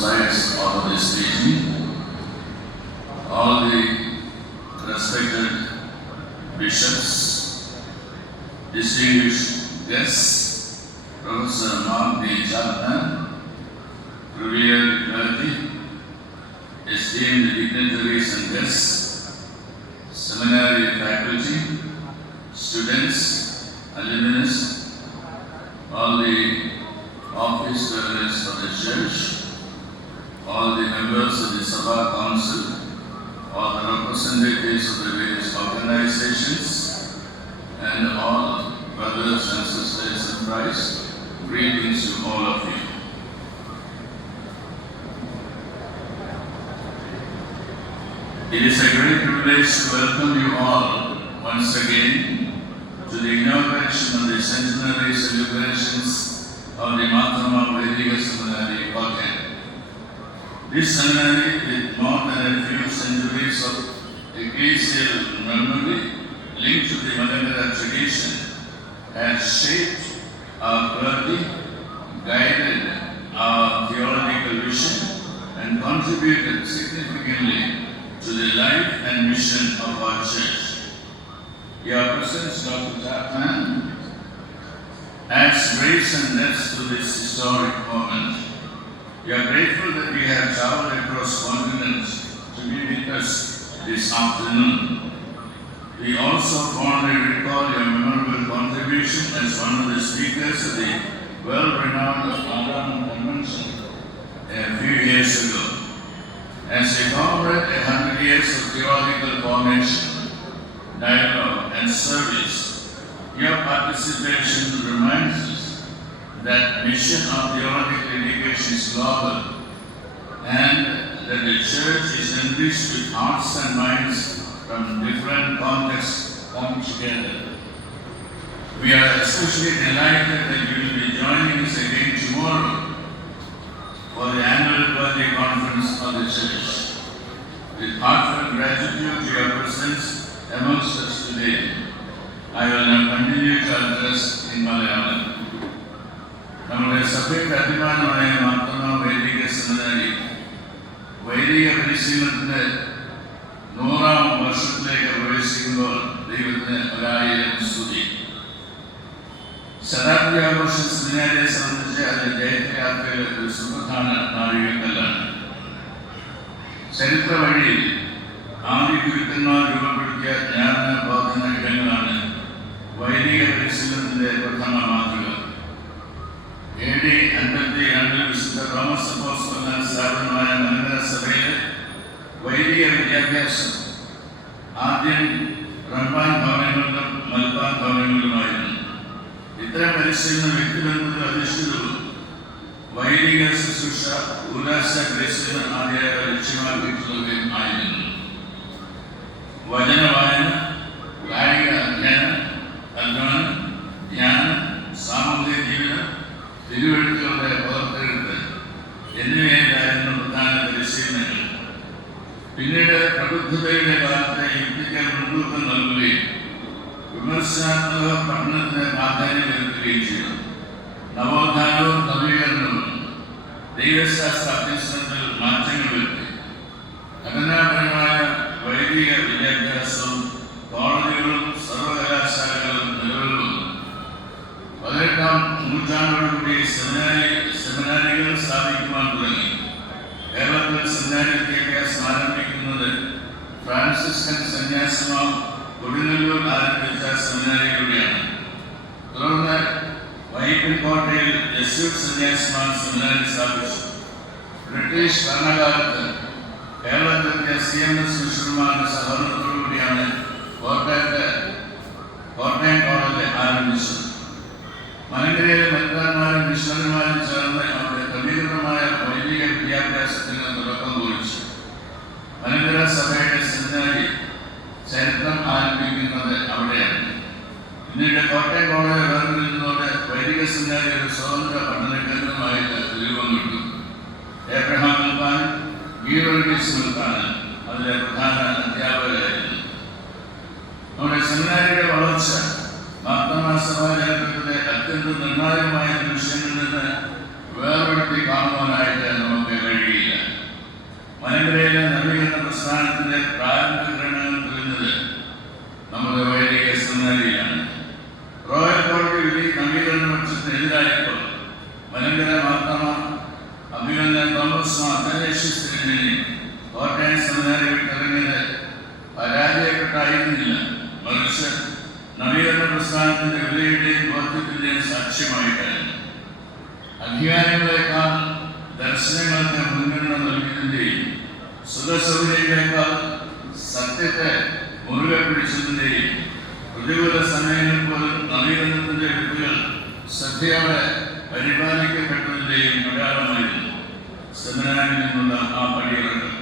sides of this meeting, all the respected bishops, distinguished guests, Professor Mark D. Chapman, revered clergy, esteemed dignitaries and guests, seminary faculty, students, alumnus, all the office bearers of the church, all the members of the Sabha Council, all the representatives of the various organizations, and all brothers and sisters in Christ, greetings to all of you. It is a great privilege to welcome you all once again to the inauguration of the centenary celebrations of the Marthoma Vaidika Seminary, Kottayam. This seminary, with more than a few centuries of ecclesial memory linked to the Malankara tradition, has shaped our clergy, guided our theological vision, and contributed significantly to the life and mission of our church. Your presence, Dr. Chapman, adds grace and depth to this historic moment. We are grateful that we have traveled across continents to be with us this afternoon. We also fondly recall your memorable contribution as one of the speakers of the well-renowned Abraham Convention a few years ago. As we commemorate 100 years of theological formation, dialogue, and service, your participation reminds us that mission of theological education is global and that the church is enriched with hearts and minds from different contexts come together. We are especially delighted that you will be joining us again tomorrow for the annual birthday conference of the church. With heartfelt gratitude to your presence amongst us today, I will now continue to address in Malayalam. നമ്മുടെ സഭയുടെ അഭിമാനമായ മാർത്തോമ വൈദിക സെമിനാരി വൈദിക പരിശീലനത്തിന്റെ 100ാം വർഷത്തിലേക്ക് പ്രവേശിക്കുമ്പോൾ ദൈവത്തിന് ഒരായിരം സ്തുതി. ശതാബ്ദി ആഘോഷ സെമിനാരിയെ സംബന്ധിച്ച് അതിന്റെ ജൈത്രയാത്രയിൽ ഒരു സുപ്രധാന നാഴികക്കല്ലാണ്. ചരിത്ര വഴിയിൽ ആദ്യ ഗുരുക്കന്മാർ രൂപപ്പെടുത്തിയ ജ്ഞാന ബോധന ഇടങ്ങളാണ് വൈദിക പരിശീലനത്തിന്റെ പ്രഥമ മാതൃക. AD 52 വിശുദ്ധ തോമസ് അപ്പോസ്തലൻ സ്ഥാപനമായ മലങ്കര സഭയിലെ വൈദിക വിദ്യാഭ്യാസം ആദ്യം റമ്പാൻ ഭവനങ്ങളിലും മൽപ്പാൻ ഭവനങ്ങളിലുമായിരുന്നു. ഇത്തരം പരിശീലനം വ്യക്തിബന്ധത്തിൽ അധിഷ്ഠിതവും വൈദിക ശുശ്രൂഷ ഉല്ലാസ പരിശീലനം ആദ്യ ലക്ഷ്യമാക്കിയിട്ടുള്ളവയും ആയിരുന്നു. വചനവായന, കായിക അധ്യയനം, അധ്വാനം, ധ്യാനം, സാമൂഹിക ജീവിതം, തിരുവെഴുത്തുകളുടെ പകർപ്പെഴുത്ത് എന്നിവയായിരുന്നു പ്രധാന പരിശീലനങ്ങൾ. പിന്നീട് പ്രബുദ്ധതയുടെ കാലത്തെ യുക്തിക്ക് മുൻതൂക്കം നൽകുകയും വിമർശനാത്മക പഠനത്തിന് പ്രാധാന്യം വരുത്തുകയും ചെയ്തു. നവോത്ഥാനവും നവീകരണവും ദൈവശാസ്ത്ര അഭ്യസനത്തിൽ മാറ്റങ്ങൾ വരുത്തി. ഘടനാപരമായ വൈദിക വിദ്യാഭ്യാസവും കോളേജുകളും സർവകലാശാലകളും നിലവിൽ വന്നു. 18ാം നൂറ്റാണ്ടോടുകൂടി സെമിനാരികൾ സ്ഥാപിക്കുവാൻ തുടങ്ങി. കേരളത്തിൽ സെമിനാരി വിദ്യാഭ്യാസം ആരംഭിക്കുന്നത് ഫ്രാൻസിസ്കൻ സന്യാസിമാർ കൊടുങ്ങല്ലൂർ ആരംഭിച്ച സെമിനാരിയിലൂടെയാണ്. തുടർന്ന് വൈപ്പിൻകോട്ടയിൽ ജസ്യൂട്ട് സന്യാസിമാർ സെമിനാരി സ്ഥാപിച്ചു. ബ്രിട്ടീഷ് ഭരണകാലത്ത് കേരളത്തിലെ CMS മിഷണർമാരുടെ സഹകരണത്തോടുകൂടിയാണ് കോട്ടയം കോളേജ് ആരംഭിച്ചത്. മലങ്കരയിലെ മെത്രാന്മാരും മിഷണറിമാരും ചേർന്ന് അവരുടെ ക്രമീകൃതമായ വൈദിക വിദ്യാഭ്യാസത്തിന് തുടക്കം കുറിച്ചു. മലങ്കര സഭയുടെ സെമിനാരി ചരിത്രം ആരംഭിക്കുന്നത് അവിടെയാണ്. പിന്നീട് കോട്ടയം കോളേജ് വേർതിരിഞ്ഞതോടെ വൈദിക സെമിനാരി ഒരു സ്വതന്ത്ര പഠന കേന്ദ്രമായിട്ട് രൂപം കൊണ്ടു. ഏബ്രഹാം മെൽപ്പാൻ, ഗീവർഗീസ് മെൽപ്പാൻ അതിലെ പ്രധാന അധ്യാപകരായിരുന്നു. നമ്മുടെ സെമിനാരിയുടെ വളർച്ച മാർത്തോമാ സഭാചരിത്രത്തിലെ അത്യന്തം നിർണായകമായ വിഷയങ്ങളിൽ നിന്ന് വേർപെടുത്തി കാണുവാനായിട്ട് നമുക്ക് കഴിയും. സുഖസൗകര്യങ്ങളെക്കാൾ സത്യത്തെ മുറുകെ പിടിച്ചതിൻ്റെയും പ്രതികൂല സമയങ്ങൾ പോലും നവീകരണത്തിൻ്റെ വിത്തുകൾ ശ്രദ്ധയോടെ പരിപാലിക്കപ്പെട്ടതിൻ്റെയും അടയാളമായിരുന്നു സെമിനാരിൽ നിന്നുള്ള ആ പടിയിറക്കം.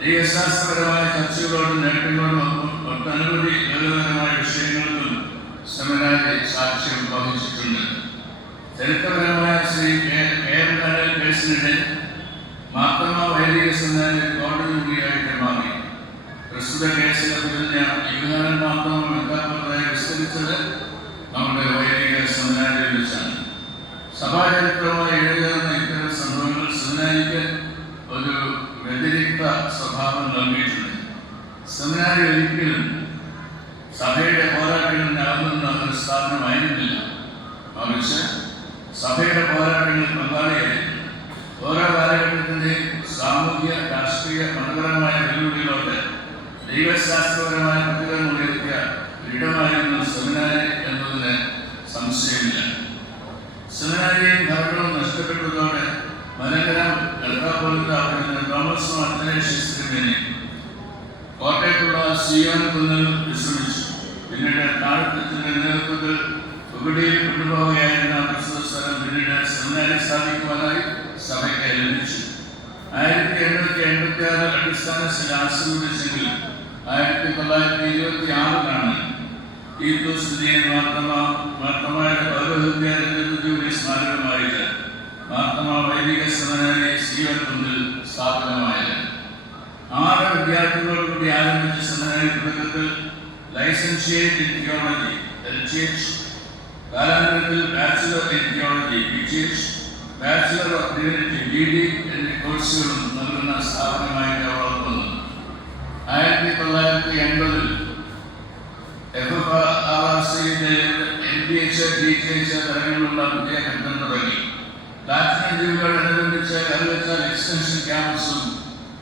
ദൈവശാസ്ത്രപരമായ ചർച്ചകളോടും നേട്ടങ്ങളോടും ഒട്ടനവധി ഗൗരവകരമായ വിഷയങ്ങൾക്കും സെമിനാരി സാക്ഷ്യം വഹിച്ചിട്ടുണ്ട്. ചരിത്രപരമായ ശ്രീ കേസിനിടെ മാർത്തോമ വൈദിക സെമിനാരി കോടതി മുറിയായിട്ട് മാറി. പ്രസ്തുത കേസിലെ പിരിഞ്ഞ യുവനാഥൻ മാർത്തോമ മെത്രാപ്പൊലീത്തയായി വിസ്തരിച്ചത് നമ്മുടെ വൈദിക സെമിനാരിയിൽ വെച്ചാണ്. സഭാചരിത്രമായി എഴുതുന്ന ഇത്തരം സംഭവങ്ങൾ സെമിനാരിക്ക് ഒരു വ്യതിരിക്ത സ്വഭാവം നൽകിയിട്ടുണ്ട്. സെമിനാരി ഒരിക്കലും സഭയുടെ പോരാട്ടങ്ങളിൽ അകന്നുന്ന ഒരു സ്ഥാപനമായിരുന്നില്ല. മറിച്ച് സഭയുടെ പോരാട്ടങ്ങളിൽ പങ്കാളിയായിരുന്നു. ഓരോ കാലഘട്ടത്തിൻ്റെയും സാമൂഹ്യ, രാഷ്ട്രീയ, മതപരമായ വെല്ലുവിളികളോട് ദൈവശാസ്ത്രപരമായ പ്രതികരണം ഉയർത്തിയ ഇടമായിരുന്നു സെമിനാരി എന്നതിന് സംശയമില്ല. സെമിനാരിയും ഭരണവും നഷ്ടപ്പെട്ടതോടെ മലങ്കരം മെത്രാപ്പൊലീത്ത തോമസ് മാർ അത്തനേഷ്യസ് തിരുമേനി കോട്ടയത്തുള്ള സിയോൻ കുന്നിൽ വിശ്രമിച്ചു. പിന്നീട് താഴത്തച്ഛൻ്റെ നേതൃത്വത്തിൽ ഉഗടിയിൽ കൊണ്ടുപോവുകയായിരുന്ന പ്രസ്തുത സ്ഥലം പിന്നീട് സെമിനാരി സ്ഥാപിക്കുവാനായി സഭയ്ക്ക് ലഭിച്ചു. 1886 അടിസ്ഥാന ശില ആശീർവദിച്ചെങ്കിലും 1926 തീത്തോസ്തുതിയൻ മാർത്തോമായുടെ പൗരോഹിത്യ സ്മാരകമായിട്ട് മാർത്തോമ വൈദിക സെമിനാരി സിയോൻ കുന്നിൽ സ്ഥാപിതമായത്. 6 വിദ്യാർത്ഥികളോടുകൂടി ആരംഭിച്ച സെമിനാരി തുടക്കത്തിൽ ലൈസൻഷിയേറ്റ് ഇൻ തിയോളജി LTH, കാലാന്തരത്തിൽ bachelor in theology BTH, bachelor of divinity BD എന്നീ കോഴ്സുകളും നൽകുന്ന സ്ഥാപനമായിട്ട് വളർന്നു. 1980 FFRCയുടെ LDH, DTH തരങ്ങളിലുള്ള വിദ്യാഭ്യാസം തുടങ്ങി. ലാറ്റിൻ ജീവികളോടനുബന്ധിച്ച് കൽവച്ചാൽ എക്സ്റ്റൻഷൻ ക്യാമ്പസും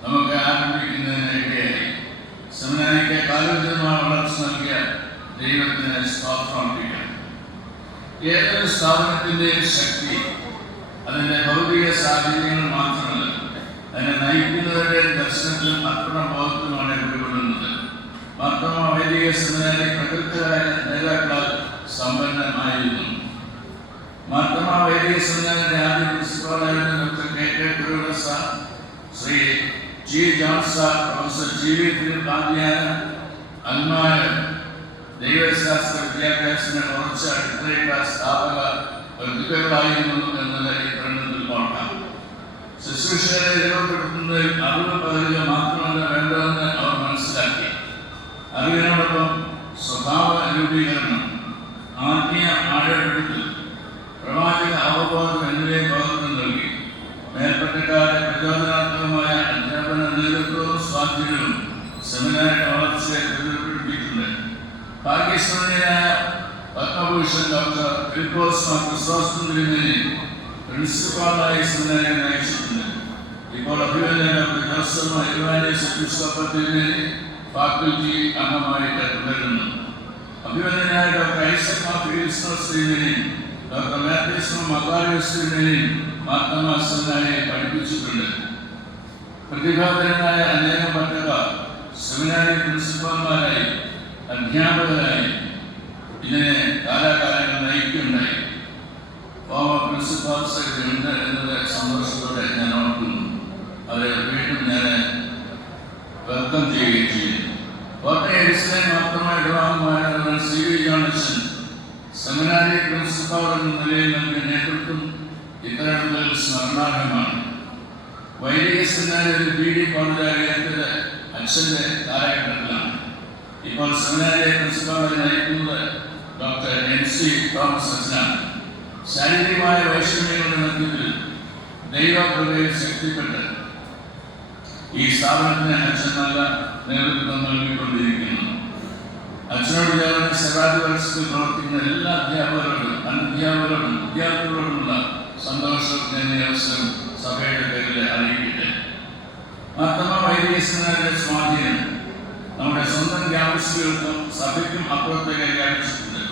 നമുക്ക് ആരംഭിക്കുന്നതിന് ഇടയായി. സെമിനാരിക്ക് കാലോചിതമായ വളർച്ച നൽകിയ ദൈവത്തിന് സ്തോത്രമർപ്പിക്കാം. ഏതൊരു സ്ഥാപനത്തിൻ്റെയും ശക്തി അതിൻ്റെ ഭൗതിക സാഹചര്യങ്ങൾ മാത്രമല്ല, അതിനെ നയിക്കുന്നവരുടെ ദർശനത്തിലും അർപ്പണബോധത്തിലുമാണ് ഉൾക്കൊള്ളുന്നത്. മാർത്തോമ വൈദിക സെമിനാരി പ്രഗത്ഭരായ നേതാക്കളാൽ സമ്പന്നമായിരുന്നു. മാർത്തോമ വൈദിക സെമിനാരിന്റെ ആദ്യ പ്രിൻസിപ്പാളായിരുന്ന doctor KK Kuruvilla sir, Shri G. John sir, professor GV Philip ആദ്യാന, അന്മാര് ദൈവശാസ്ത്ര വിദ്യാഭ്യാസത്തിന് കുറച്ച് അടിത്തറയിട്ട സ്ഥാപക പ്രതിഭകളായിരുന്നു എന്നത് ഈ പ്രകടനത്തിൽ നോക്കാം. ശുശ്രൂഷകളെ രൂപപ്പെടുത്തുന്നതിൽ അറിവ് പകരുക മാത്രമല്ല വേണ്ടതെന്ന് അവർ മനസ്സിലാക്കി. അറിവിനോടൊപ്പം സ്വഭാവ രൂപീകരണം, ആത്മീയ ആഴപ്പെടുത്തൽ, പ്രവാചക അവബോധം എന്നിവയെ പകർന്നു നൽകി. മേൽപ്പറ്റക്കാരുടെ പ്രചോദനാത്മകമായ അധ്യാപന നേതൃത്വവും സ്വാധീനവും സെമിനാരിയുടെ വളർച്ചയെ പ്രചോദനപ്പെടുത്തിയിട്ടുണ്ട്. ഭാഗ്യസ്മരണീയനായ പത്മഭൂഷൺ ഡോക്ടർ ഫിലിപ്പോസ് മാർ ക്രിസോസ്റ്റം തിരുമേനി പ്രിൻസിപ്പാളായി സെമിനാരിയെ നയിച്ചിട്ടുണ്ട്. ഇപ്പോൾ അഭിനന്ദന ഡോക്ടർ ജോസഫ് മാർ ഇവാനിയസ് എപ്പിസ്കോപ്പൽ തിരുമേനി ഫാക്കൽറ്റി അംഗമായിട്ട് തുടരുന്നു. അഭിനന്ദനായ ഡോക്ടർ ഐസക് മാർ ഫിലിപ്സ് തിരുമേനി, ഡോക്ടർ മാത്യൂസ് മാർ മക്കാരിയോസ് തിരുമേനി മാർത്തോമ സെമിനാരിയെ പഠിപ്പിച്ചിട്ടുണ്ട്. പ്രതിഭാധരനായ അനേകം പട്ടക്കാർ സെമിനാരി പ്രിൻസിപ്പാൾമാരായി, അധ്യാപകരായി ഇതിനെ കാലാകാലങ്ങൾ നയിക്കുകയുണ്ടായി. ഫോമർ പ്രിൻസിപ്പാൾസ് ഉണ്ട് എന്നത് സന്തോഷത്തോടെ ഞാൻ ഓർക്കുന്നു. അത് വീണ്ടും ഞാൻ വെൽക്കം ചെയ്യുകയും ചെയ്യുന്നു. കോട്ടയം ഇസ്ലാം മാർത്തോമ ഇടവാങ്ങുമായ CB ജോൺസൺ സെമിനാരി പ്രിൻസിപ്പാൾ എന്ന നിലയിൽ നൽകിയ നേതൃത്വം ഇത്തരത്തിൽ സ്മരണാർഹമാണ്. വൈദിക സെമിനാരി ഒരു BD കോളേജായത് അച്ഛൻ്റെ കാലഘട്ടത്തിലാണ്. ഇപ്പോൾ സെമിനാരിയെ പ്രിൻസിപ്പാളായി നയിക്കുന്നത് ഡോക്ടർ NC തോമസ് അച്ഛനാണ്. ശാരീരികമായ വൈഷമ്യങ്ങളുടെ മധ്യത്തിൽ ദൈവകൃപയിൽ ശക്തിപ്പെട്ട് ഈ സ്ഥാപനത്തിന് അച്ഛൻ നല്ല നേതൃത്വം നൽകിക്കൊണ്ടിരിക്കുന്നു. അച്ഛനോട് ചേർന്ന് ശതാബ്ദി വർഷത്തിൽ പ്രവർത്തിക്കുന്ന എല്ലാ അധ്യാപകരോടും അനധ്യാപകരോടും വിദ്യാർത്ഥികളോടുമുള്ള സന്തോഷം എന്ന അവസരം സഭയുടെ പേരിൽ അറിയിക്കട്ടെ. മാർത്തോമ വൈദിക സെമിനാരിയുടെ സ്വാധീനം നമ്മുടെ സ്വന്തം ക്യാമ്പസുകൾക്കും സഭയ്ക്കും അപ്പുറത്തേക്ക് വ്യാപിച്ചിട്ടുണ്ട്.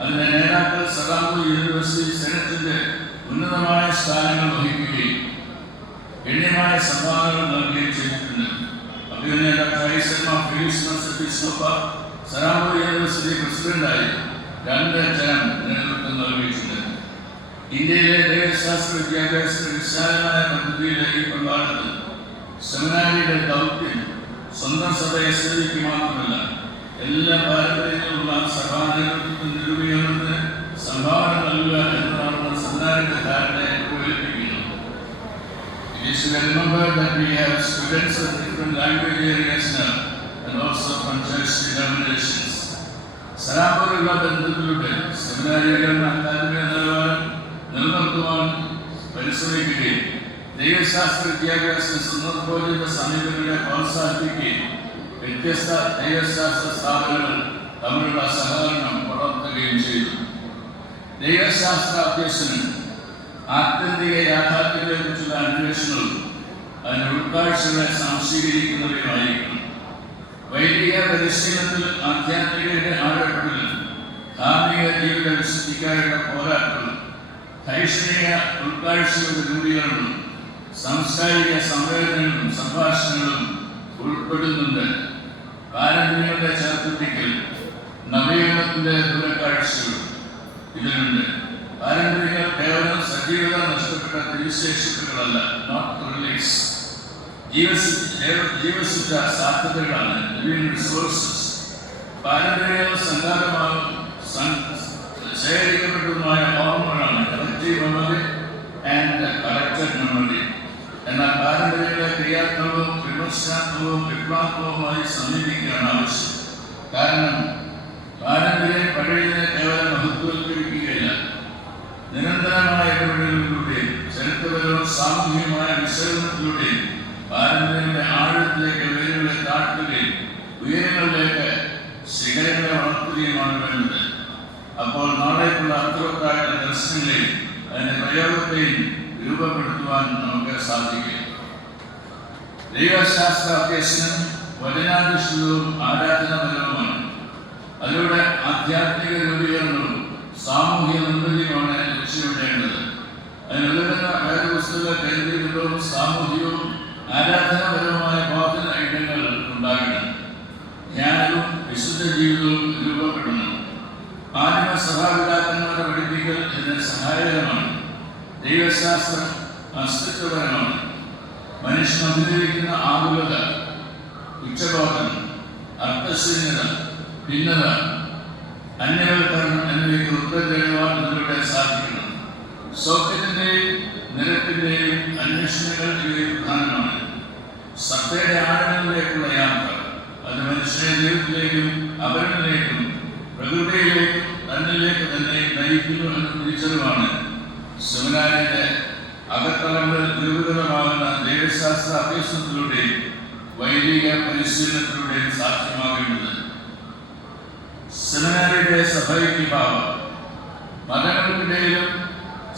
അതിൻ്റെ നേതാക്കൾ സദാപൂർ യൂണിവേഴ്സിറ്റി സെനറ്റിൻ്റെ ഉന്നതമായ സ്ഥാനങ്ങൾ വഹിക്കുകയും ഗണ്യമായ ഗണ്യമായ സംഭാവനകൾ നൽകുകയും ചെയ്തിട്ടുണ്ട്. അഭിനയ ഡോക്ടർ ഐസക് മാർ ഫെലിക്സ് എപ്പിസ്കോപ്പ സറാംപൂർ യൂണിവേഴ്സിറ്റി പ്രസിഡന്റായി 2 ടേം നേതൃത്വം നൽകിയിട്ടുണ്ട്. ഇന്ത്യയിലെ ദൈവശാസ്ത്ര വിദ്യാഭ്യാസത്തിന്റെ വിശാലമായ പദ്ധതിയിലെ ഈ പങ്കാളിത്തം സെമിനാരിയുടെ ദൗത്യം സ്വന്തം സഭയെ സേവിക്കുക മാത്രമല്ല, എല്ലാ പാരമ്പര്യങ്ങളുള്ള സഭാ നേതൃത്വത്തിന്റെ രൂപീകരണത്തിന് സംഭാവന നൽകുക എന്നതാണ് സെമിനാരിയുടെ ധാരണയെ ഉപയോഗിപ്പിക്കുന്നത്. It is to remember that we have students of different language areas now and also from church denominations. സറാംപൂരുള്ള ബന്ധത്തിലൂടെ സെമിനാരികൾ അക്കാദമിക നിലവാരം നിലനിർത്തുവാൻ പരിശ്രമിക്കുകയും ദൈവശാസ്ത്ര വിദ്യാഭ്യാസ സന്ദർഭോചിത സമീപനങ്ങളെ പ്രോത്സാഹിപ്പിക്കുകയും വ്യത്യസ്ത ദൈവശാസ്ത്ര സ്ഥാപനങ്ങൾ തമ്മിലുള്ള സഹകരണം വളർത്തുകയും ചെയ്തു. ദൈവശാസ്ത്ര അഭ്യസനം ആത്യന്തിക യാഥാർത്ഥ്യത്തെക്കുറിച്ചുള്ള അന്വേഷണവും അതിന്റെ ഉൾക്കാഴ്ചകളെ സംശീകരിക്കുന്നവയുമായിരിക്കണം. വൈദിക പരിശീലനത്തിൽ ആധ്യാത്മികതയുടെ ആഴപ്പെടലും ധാർമ്മിക ജീവിത വിശുദ്ധിക്കാരുടെ പോരാട്ടവും ധൈഷണിക ഉൾക്കാഴ്ചകളുടെ രൂപീകരണവും സാംസ്കാരിക സംവേദനങ്ങളും സംഭാഷണങ്ങളും ഉൾപ്പെടുന്നുണ്ട്. പാരമ്പര്യങ്ങളുടെ ചേർത്തുപിടിക്കൽ നവീകരണത്തിന്റെ ദൂരക്കാഴ്ചകളും ഇതിലുണ്ട്. പാരമ്പര്യങ്ങൾ കേവലം സജീവത നഷ്ടപ്പെട്ട തിരുശേഷിപ്പുകളല്ല, നോട്ട് റിലീസ്, ജീവസുറ്റ സാധ്യതകളാണ്, ലിവിംഗ് റിസോഴ്സസ്. പാരമ്പര്യങ്ങൾ സംഘാതമാകും ശേഖരിക്കപ്പെട്ടതുമായ ഓർമ്മകളാണ്, collective memory and collected memory. എന്നാൽ പാരമ്പര്യങ്ങളെ ക്രിയാത്മകവും വിമർശനാത്മകവും വിപ്ലവാത്മകവുമായി സമീപിക്കുകയാണ് ആവശ്യം. കാരണം പാരമ്പര്യം പഴയതിനെ കേവലം മഹത്വവൽക്കരിക്കുകയില്ല, നിരന്തരമായ ഇടപെടലുകളിലൂടെയും ചരിത്രപരവും സാമൂഹികമായ വിശകലനത്തിലൂടെയും പാരമ്പര്യങ്ങളുടെ ആഴത്തിലേക്ക് വേരുകളെ താഴ്ത്തുകയും ഉയരങ്ങളിലേക്ക് ശിഖരങ്ങളെ വളർത്തുകയുമാണ് വേണ്ടത്. അപ്പോൾ നാളേക്കുള്ള അർത്ഥവത്തായ ദർശനങ്ങളെയും അതിന്റെ പ്രയോഗത്തെയും രൂപപ്പെടുത്തുവാൻ നമുക്ക് സാധിക്കും. ദൈവശാസ്ത്ര അഭ്യസനം വചനാധിഷ്ഠിതവും ആരാധനാപരവുമാണ്. അതിലൂടെ ആധ്യാത്മിക രൂപീകരണവും സാമൂഹിക നിർമ്മിതിയുമാണ് ലക്ഷ്യമിടേണ്ടത്. അതിനുതകുന്ന വേദപുസ്തക കേന്ദ്രീകൃതവും സാമൂഹികവും ആരാധനാപരവുമായ ബോധന ഇടങ്ങൾ ഉണ്ടാകണം. ജ്ഞാനവും വിശുദ്ധ ജീവിതവും രൂപപ്പെടണം. ആദിമ സഭാപിതാക്കന്മാരുടെ പഠിപ്പിക്കൽ ഇതിന് സഹായകരമാണ്. ദൈവശാസ്ത്രം അസ്തിത്വപരമാണ്. മനുഷ്യൻ അഭിനയിക്കുന്ന ആകുലത, ഉച്ചബോധം, അർത്ഥശൂന്യത, ഭിന്നത, അന്യവൽക്കരണം എന്നിവയ്ക്ക് ഉത്തരം തേടുവാൻ ഇതിലൂടെ സാധിക്കണം. സൗഖ്യത്തിന്റെയും നിരത്തിന്റെയും അന്വേഷണങ്ങൾ ഇവയിൽ പ്രധാനമാണ്. സത്തയുടെ ആഴങ്ങളിലേക്കുള്ള യാത്ര അത് മനുഷ്യന്റെ ജീവിതത്തിലേക്കും അപരനിലേക്കും പ്രകൃതിയിലേക്കും തന്നിലേക്ക് തന്നെ നയിക്കുന്നു എന്ന തിരിച്ചറിവാണ് സെമിനാരിയുടെ അകത്തളങ്ങളിൽ രൂപീകൃതമാകുന്ന ദൈവശാസ്ത്ര അഭ്യസനത്തിലൂടെയും വൈദിക പരിശീലനത്തിലൂടെയും സാധ്യമാകേണ്ടത്. സെമിനാരിയുടെ സഭൈക്യഭാവം മതങ്ങൾക്കിടയിലും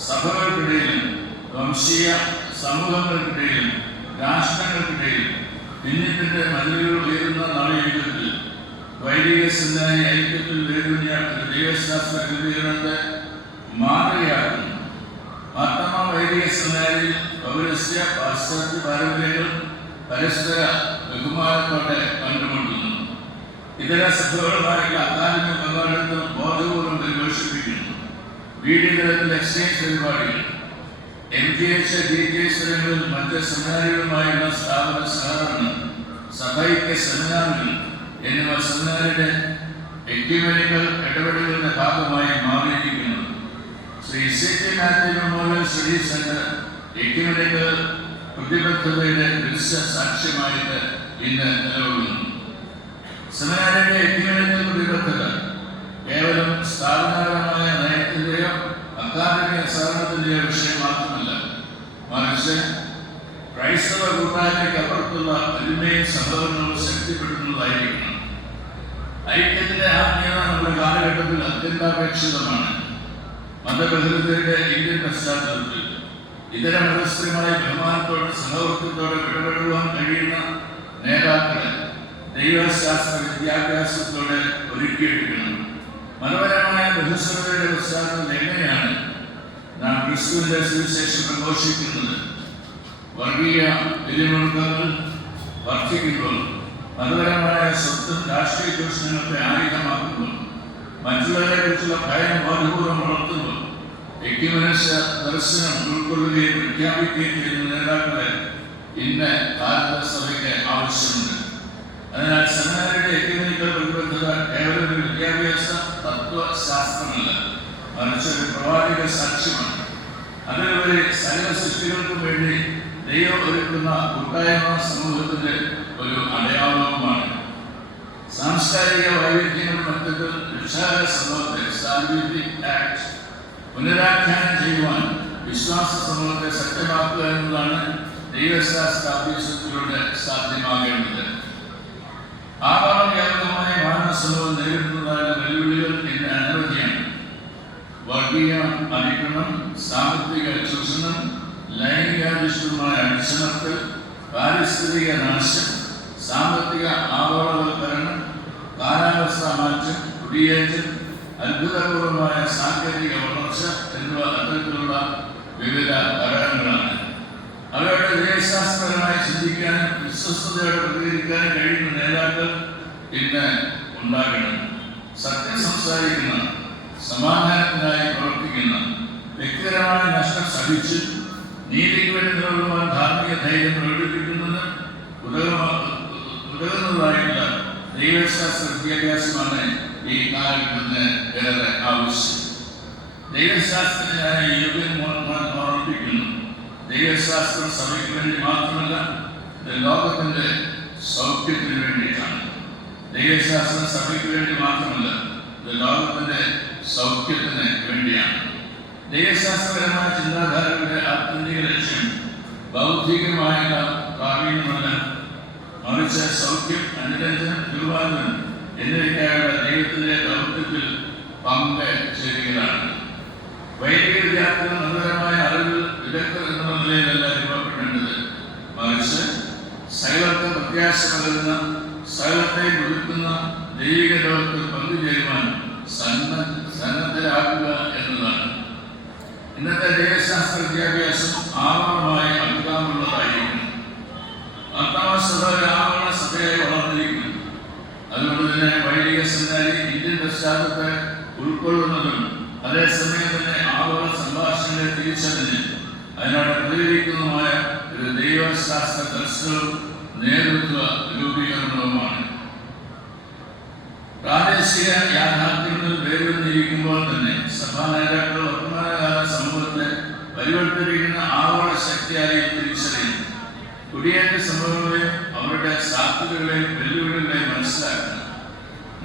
സഭകൾക്കിടയിലും വംശീയ സമൂഹങ്ങൾക്കിടയിലും രാഷ്ട്രങ്ങൾക്കിടയിലും ഭിന്നത്തിന്റെ മതിലുകൾ ഉയരുന്ന നാളെയുഗത്തിൽ വൈദിക സെമിനാരി ഐക്യത്തിൽ വേരൂന്നിയ ഒരു ദൈവശാസ്ത്ര രൂപീകരണത്തെ മാതൃകയാക്കുന്നു. മാർത്തമ്മ വൈദിക സെമിനാരിയിൽ പൗരസ്ത്യ പാശ്ചാത്യ പാരമ്പര്യങ്ങൾ പരസ്പര ബഹുമാനത്തോടെ കണ്ടുമുട്ടുന്നു. ഇതര സഭകളുമായുള്ള അക്കാദമിക പങ്കാളിത്തം ബോധപൂർവ്വം പരിപോഷിപ്പിക്കുന്നു. വീഡിയോ തലത്തിൽ എക്സ്ചേഞ്ച് പരിപാടികൾ, MTH, DTH തലങ്ങളിൽ മറ്റ് സെമിനാരികളുമായുള്ള സ്ഥാപന സഹകരണം, സഭൈക്യ സെമിനാറുകൾ എന്നിവ സെമിനാരിയുടെ എക്യുമെനിക്കൽ ഇടപെടലുകളുടെ ഭാഗമായി മാറിയിരിക്കുന്നു. Shri CT Mathew memorial study centre ecumenical പ്രതിബദ്ധതയുടെ ദൃശ്യ സാക്ഷ്യമായിട്ട് ഇന്ന് നിലകൊള്ളുന്നു. സെമിനാരിയുടെ എക്യുമെനിക്കൽ പ്രതിബദ്ധത കേവലം സ്ഥാപനപരമായ നയത്തിന്റെയോ അക്കാദമിക സഹകരണത്തിന്റെയോ വിഷയം മാത്രമല്ല, മറിച്ച് ക്രൈസ്തവ കൂട്ടായ്മയ്ക്ക് അപ്പുറത്തുള്ള ഒരുമയും സഹകരണവും ശക്തിപ്പെടുത്തുന്നതായിരിക്കണം. ഐക്യത്തിന്റെ ആത്മീയത നമ്മുടെ കാലഘട്ടത്തിൽ അത്യന്താപേക്ഷിതമാണ്. മതബഹുലതയുടെ ഇന്ത്യൻ പശ്ചാത്തലത്തിൽ ഇതര മതസ്ഥരുമായി ബഹുമാനത്തോടെ സഹവർത്തിത്തോടെ ഇടപെടുവാൻ കഴിയുന്ന നേതാക്കളെ ദൈവശാസ്ത്ര വിദ്യാഭ്യാസത്തോടെ ഒരുക്കിയെടുക്കണം. മതപരമായ ബഹുസ്വരതയുടെ പശ്ചാത്തലത്തിൽ എങ്ങനെയാണ് നാം ക്രിസ്തുവിന്റെ സുവിശേഷം പ്രഘോഷിക്കുന്നത്? വർഗീയ പിരിമുറുക്കങ്ങൾ വർദ്ധിക്കുമ്പോൾ, മതപരമായ സ്വത്തും രാഷ്ട്രീയ ചൂഷണങ്ങളെ ആയുധമാക്കുമ്പോൾ, മറ്റുള്ളവരെ കുറിച്ചുള്ള ഭയം ബോധപൂർവം വളർത്തുമ്പോൾ, എക്യുമെനിസ്റ്റ് ദർശനം ഉൾക്കൊള്ളുകയും പ്രഖ്യാപിക്കുകയും ചെയ്യുന്ന നേതാക്കളെ ഇന്ന് ഭാരതസഭയ്ക്ക് ആവശ്യമുണ്ട്. അതിനാൽ സെമിനാരിയുടെ എക്യുമെനിക്കൽ പ്രതിബദ്ധത കേവലം ഒരു വിദ്യാഭ്യാസ തത്വശാസ്ത്രമല്ല, മറിച്ച് ഒരു പ്രവാചക സാക്ഷ്യമാണ്. അതിലുപരി സകല സൃഷ്ടികൾക്കും വേണ്ടി ദൈവം ഒരുക്കുന്ന കൂട്ടായ്മ സമൂഹത്തിന്റെ ഒരു അടയാളവുമാണ്. സാംസ്കാരിക വൈവിധ്യങ്ങളുടെ മധ്യത്തിൽ വിശാല സമൂഹത്തെ സാങ്കേതിക് ആക്ട് പുനരാഖ്യാനം ചെയ്യുവാൻ വിശ്വാസ സമൂഹത്തെ സജ്ജമാക്കുക എന്നതാണ് ദൈവശാസ്ത്ര അഭ്യാസത്തിലൂടെ സാധ്യമാകേണ്ടത്. ആഗോളവ്യാപകമായ മാനവ സമൂഹം നേരിടുന്നതായ വെല്ലുവിളികൾ ഇന്ന് അനവധിയാണ്. വർഗീയ അതിക്രമം, സാമ്പത്തിക ചൂഷണം, ലൈംഗികാധിഷ്ഠിതമായ അടിച്ചമർത്തൽ, പാരിസ്ഥിതിക നാശം, സാമ്പത്തിക ആഗോളവൽക്കരണം, കാലാവസ്ഥാ മാറ്റം, കുടിയേറ്റം, അത്ഭുതപൂർവമായ സാങ്കേതിക വളർച്ച എന്നിവ അത്തരത്തിലുള്ള വിവിധ ഘടകങ്ങളാണ്. അവരുടെ ദൈവശാസ്ത്രപരമായി ചിന്തിക്കാനും വിശ്വസ്തയോടെ പ്രതികരിക്കാനും കഴിയുന്ന നേതാക്കൾ ഇന്ന് ഉണ്ടാകണം. സത്യം സംസാരിക്കുന്ന, സമാധാനത്തിനായി പ്രവർത്തിക്കുന്ന, വ്യക്തിപരമായ നഷ്ടം സഹിച്ച് നീതിക്ക് വേണ്ടി നിലകൊള്ളുവാൻ ധാർമ്മിക ധൈര്യം പ്രകടിപ്പിക്കുന്നത് ഉതകുന്നതായിട്ടുള്ള ദൈവശാസ്ത്ര വിദ്യാഭ്യാസമാണ് ഈ കാലഘട്ടത്തിന് ഏറെ ആവശ്യം. ദൈവശാസ്ത്രജ്ഞനായ യോഗ്യൻ ഓർമ്മിപ്പിക്കുന്നു, ദൈവശാസ്ത്രം സഭയ്ക്ക് വേണ്ടി മാത്രമല്ല, ലോകത്തിന്റെ സൗഖ്യത്തിന് വേണ്ടിയിട്ടാണ്. ദൈവശാസ്ത്രം സഭയ്ക്ക് വേണ്ടി മാത്രമല്ല, ലോകത്തിന്റെ സൗഖ്യത്തിന് വേണ്ടിയാണ്. ദൈവശാസ്ത്രപരമായ ചിന്താധാരകളുടെ ആത്യന്തിക ലക്ഷ്യം ബൗദ്ധികമായ പ്രാവീണ്യമല്ല, മറിച്ച് സൗഖ്യം, അനുരഞ്ജനം, രൂപാന്തരം എന്നിവയ്ക്കായുള്ള ദൈവത്തിന്റെ ദൗത്യത്തിൽ പങ്ക് ചേരുകയാണ്. വൈദിക വിദ്യാർത്ഥികൾ മതപരമായ അറിവിൽ വിദഗ്ധർ എന്ന നിലയിലല്ല രൂപപ്പെടേണ്ടത്, മറിച്ച് സകലത്തെ പ്രത്യാശ പകരുന്ന, സകലത്തെ പുതുക്കുന്ന ദൈവിക ലോകത്തിൽ പങ്കുചേരുവാൻ സന്നദ്ധരാകുക എന്നതാണ്. ഇന്നത്തെ ദൈവശാസ്ത്ര വിദ്യാഭ്യാസം ആവരണമായി അഭികാമുള്ളതായിരിക്കും. സഭ ആവരണ സഭയായി വളർന്നിരിക്കുന്നു. അതുകൊണ്ട് തന്നെ വൈദിക സെമിനാരി ഇന്ത്യൻ പശ്ചാത്തലത്തെ ഉൾക്കൊള്ളുന്നതും അതേസമയം തന്നെ ആഗോള സംഭാഷണങ്ങളെ തിരിച്ചറിഞ്ഞ് അതിനോട് പ്രതികരിക്കുന്നതുമായ ഒരു ദൈവശാസ്ത്ര ദർശനവും നേതൃത്വ രൂപീകരണവുമാണ്. പ്രാദേശിക യാഥാർത്ഥ്യങ്ങളിൽ വേരുവന്നിരിക്കുമ്പോൾ തന്നെ സഭാ നേതാക്കൾ വർത്തമാനകാല സമൂഹത്തെ പരിവർത്തിപ്പിക്കുന്ന ആഗോള ശക്തിയായി തിരിച്ചറിയുന്നു. കുടിയേറ്റ സംഭവങ്ങളെയും അവരുടെ സാധ്യതകളെയും വെല്ലുവിളികളെയും മനസ്സിലാക്കണം.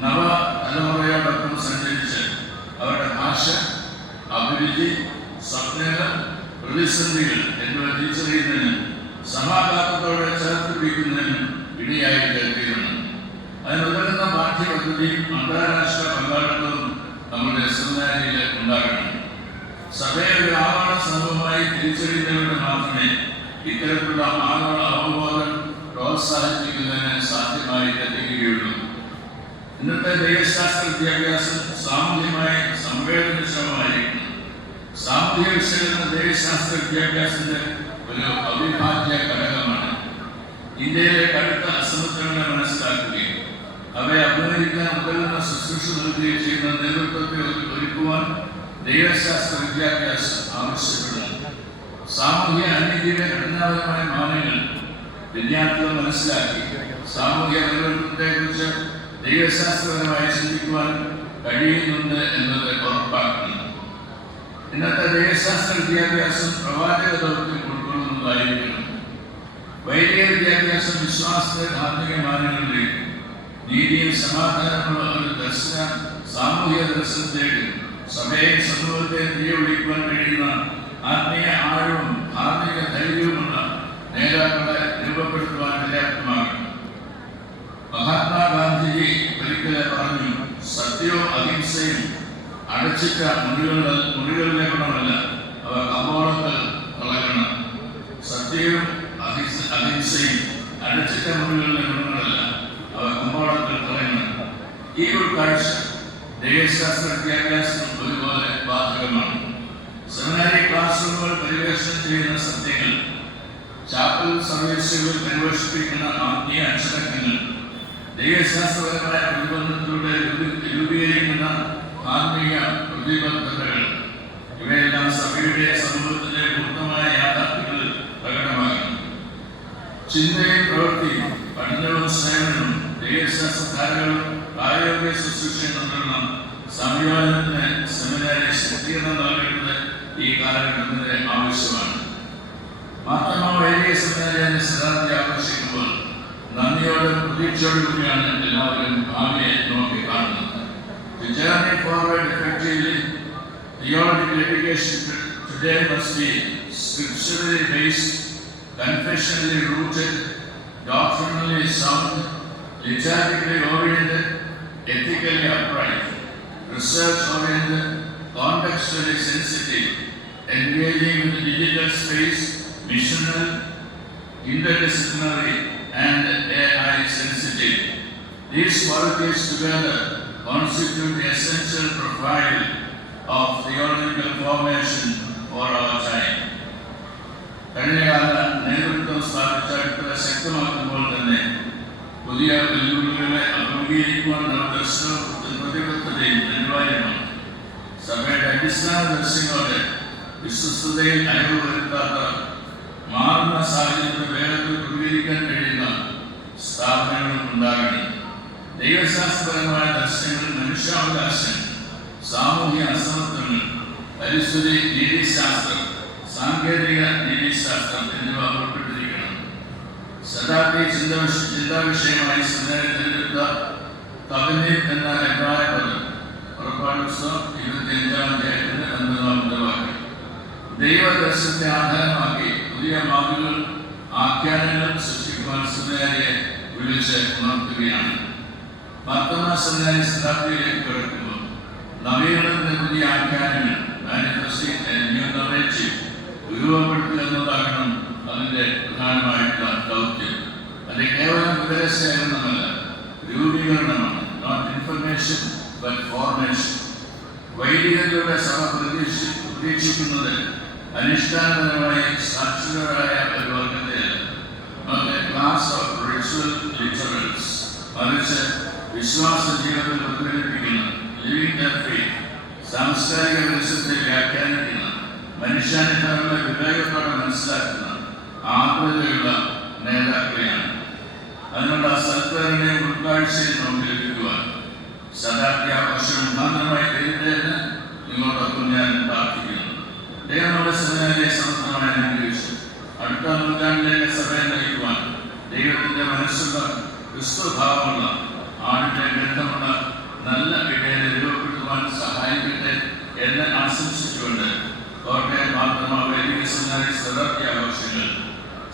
നവ തലമുറയോടൊപ്പം സഞ്ചരിച്ച് അവരുടെ ഭാഷ, അഭിരുചി, സ്വപ്നങ്ങൾ, പ്രതിസന്ധികൾ എന്നിവ തിരിച്ചറിയുന്നതിനും സമാധാനത്തോടെ ചേർത്ത് പിടിക്കുന്നതിനും ഇടയായി തീരണം. അതിനുതകുന്ന പാഠ്യപദ്ധതിയും അന്താരാഷ്ട്ര പങ്കാളിത്തവും നമ്മുടെ സെമിനാരിയിൽ ഉണ്ടാകണം. സഭയെ ഒരു ആഗോള സമൂഹമായി തിരിച്ചറിയുന്നതിലൂടെ മാത്രമേ ഇത്തരത്തിലുള്ള ആഗോള അവബോധം പ്രോത്സാഹിപ്പിക്കുന്നതിന് സാധ്യമായി എത്തിക്കുകയുള്ളൂ. ഇന്നത്തെ ദൈവശാസ്ത്ര വിദ്യാഭ്യാസം സാമൂഹ്യമായി സംവേദനക്ഷമമായിരിക്കും. സാമൂഹ്യ വിശകലന ദൈവശാസ്ത്ര വിദ്യാഭ്യാസത്തിന്റെ ഒരു അവിഭാജ്യ ഘടകമാണ്. ഇന്ത്യയിലെ കടുത്ത അസമത്വങ്ങളെ മനസ്സിലാക്കുകയും അവയെ അഭിമുഖീകരിക്കാൻ ഉതകുന്ന ശുശ്രൂഷ നൽകുകയും ചെയ്യുന്ന നേതൃത്വത്തെ ഒരുക്കുവാൻ ദൈവശാസ്ത്ര വിദ്യാഭ്യാസം ആവശ്യപ്പെടുന്നു. സാമൂഹ്യ അനീതിയുടെ ഘടനാപരമായ മാനങ്ങൾ വിദ്യാർത്ഥികൾ മനസ്സിലാക്കി സാമൂഹ്യ പരിവർത്തനത്തെ കുറിച്ച് ദൈവശാസ്ത്രപരമായി ചിന്തിക്കുവാൻ കഴിയുന്നുണ്ട് എന്നത് ഉറപ്പാക്കണം. ഇന്നത്തെ ദൈവശാസ്ത്ര വിദ്യാഭ്യാസം പ്രവാചക ദൗത്യം ഉൾക്കൊള്ളുന്നതായിരിക്കണം. വൈദിക വിദ്യാഭ്യാസം വിശ്വാസത്തെ ധാർമ്മിക മാനങ്ങളിലേക്ക്, നീതിയും സമാധാനമുള്ള ഒരു ദർശന സാമൂഹിക ദർശനത്തേക്ക് സഭയെയും സമൂഹത്തെ നിയോഗിക്കുവാൻ കഴിയുന്ന ആത്മീയ ആഴവും ധാർമ്മിക ധൈര്യവുമുള്ള നേതാക്കളെ രൂപപ്പെടുത്തുവാൻ പര്യാപ്തമാകണം. മഹാത്മാഗാന്ധിജി ഒരിക്കലെ പറഞ്ഞു, സത്യവും അഹിംസയും അടച്ചിട്ട മുറികളിലെ ഗുണമല്ല, അവ കമ്പോളത്തിൽ കളയണം. സത്യവും അഹിംസയും അടച്ചിട്ട മുറികളിലെ ഗുണങ്ങളല്ല, അവ കമ്പോളത്തിൽ കളയണം. ഈ ഉൾക്കാഴ്ച ദൈവശാസ്ത്ര വിദ്യാഭ്യാസം ഒരുപോലെ ബാധകമാണ്. സെമിനാരി ക്ലാസ് റൂമുകൾ പരിവേഷണം ചെയ്യുന്ന സത്യങ്ങൾ ചാപ്പൽ സർവീസുകൾ പരിപോഷിപ്പിക്കുന്ന ആത്മീയ അച്ചടക്കങ്ങൾ, ദൈവശാസ്ത്രപരമായ പ്രതിബന്ധത്തിലൂടെ രൂപീകരിക്കുന്ന ആത്മീയ പ്രതിബദ്ധതകൾ, ഇവയെല്ലാം സഭയുടെ സമൂഹത്തിന്റെ പൂർണ്ണമായ യാഥാർത്ഥ്യങ്ങളിൽ പ്രകടമാകുന്നു. ചിന്തയും പ്രവൃത്തിയും പഠനവും സേവനവും ദൈവശാസ്ത്രധാരകളും പ്രായോഗിക ശുശ്രൂഷയും തമ്മിലുള്ള സംയോജനത്തിന് സെമിനാരി ശക്തീകരണം നൽകേണ്ടത് ഈ കാലഘട്ടത്തിന്റെ ആവശ്യമാണ്. മാത്രമോ വൈദിക സെമിനാരി എന്ന ശതാബ്ദി ആഘോഷിക്കുമ്പോൾ നന്ദിയോടും പ്രതീക്ഷയോടും കൂടിയാണ് എല്ലാവരും ഭാവിയെ നോക്കി കാണുന്നത്. To journey forward effectively, theological education today must be scripturally based, confessionally rooted, doctrinally sound, liturgically oriented, ethically upright, research oriented, contextually sensitive, engaging with the digital space, missional, interdisciplinary, and AI sensitive. These qualities together constitute the essential profile of theological formation for our time. കഴിഞ്ഞകാല നേതൃത്വം സ്ഥാപിച്ച അടിത്തറ ശക്തമാക്കുമ്പോൾ തന്നെ പുതിയ വെല്ലുവിളികളെ അഭിമുഖീകരിക്കുവാൻ ദർശനവും പ്രതിബദ്ധതയും അനിവാര്യമാണ്. സഭയുടെ അടിസ്ഥാന ദർശനങ്ങളെ വിശ്വസ്തതയിൽ അയവ് വരുത്താത്ത, മാറുന്ന സാഹചര്യത്തിൽ വേഗത്തിൽ പ്രതികരിക്കാൻ കഴിയുന്ന സ്ഥാപനങ്ങളും ഉണ്ടാകണം. ദൈവശാസ്ത്രപരമായ ദർശനങ്ങൾ, മനുഷ്യാവകാശം, സാമൂഹ്യ അസമത്വങ്ങൾ, പരിസ്ഥിതി നീതിശാസ്ത്രം, സാങ്കേതിക നീതിശാസ്ത്രം എന്നിവ ഉൾപ്പെട്ടിരിക്കണം. ശതാബ്ദി ചിന്താവിഷയമായി സെമിനാരി തിരഞ്ഞെടുത്ത കബനീർ എന്ന അഭിപ്രായപദം പുറപ്പാട് പുസ്തകം 25-ാം അധ്യായത്തിന്റെ 9-ാമത്തെ വാക്യം ദൈവദർശനത്തെ ആധാരമാക്കി പുതിയ വാക്കുകൾ, ആഖ്യാനങ്ങൾ സൃഷ്ടിക്കുവാൻ സെമിനാരിയെ വിളിച്ച് ഉണർത്തുകയാണ്. 10-ാം സെമിനാരി ശതാബ്ദിയിലേക്ക് കിടക്കുമ്പോൾ നവീകരണത്തിന്റെ പുതിയ ആഖ്യാനങ്ങൾ, രൂപപ്പെടുത്തുക എന്നതാകണം അതിന്റെ പ്രധാനമായിട്ടുള്ള ദൗത്യം. അത് കേവലം വിവരശേഖരണമല്ല, രൂപീകരണമാണ്. Not information but formation. വൈദികരുടെ സഭ പ്രതീക്ഷിക്കുന്നത് അനുഷ്ഠാനപരമായി സാക്ഷരരായ ഒരു വർഗത്തെയല്ല, ക്ലാസ് ഓഫ് റിച്വൽ ലിറ്ററൽസ്, മറിച്ച് വിശ്വാസ ജീവിതത്തിൽ പ്രതിഫലിപ്പിക്കുന്ന, ലിവിംഗ് ദ ഫെയ്ത്ത്, സാംസ്കാരിക വെളിച്ചത്തെ വ്യാഖ്യാനിക്കുന്ന, മനുഷ്യാനുഭവങ്ങളെ വിവേകത്തോടെ മനസ്സിലാക്കുന്ന ആത്മീയതയുള്ള നേതാക്കളെയാണ്. അതിനുള്ള സത്വരനെ ഉൾക്കാഴ്ചയിൽ നമുക്ക് ലഭിക്കുവാൻ ശതാബ്ദി ആഘോഷം മുഖാന്തരമായി തീരട്ടെ എന്ന് നിങ്ങളോടൊപ്പം ഞാൻ പ്രാർത്ഥിക്കുന്നു. ദൈവം നമ്മുടെ സെമിനാരിയെ സമർത്ഥമായി അനുഗ്രഹിച്ചു. അടുത്ത നൂറ്റാണ്ടിലേക്ക് സഭയെ നയിക്കുവാൻ ദൈവത്തിന്റെ മനസ്സുള്ള, ക്രിസ്തുഭാവമുള്ള, ആടിന്റെ ബന്ധമുള്ള നല്ല ഇടയെ രൂപപ്പെടുത്തുവാൻ സഹായിക്കട്ടെ എന്ന് ആശംസിച്ചുകൊണ്ട് കോട്ടയം മാർത്തോമാ വൈദിക സെമിനാരി ശതാബ്ദി ആഘോഷങ്ങൾ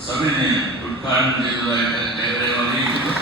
സവിനയം ഉദ്ഘാടനം ചെയ്തതായിട്ട് ഏവരെ അറിയിക്കുന്നു.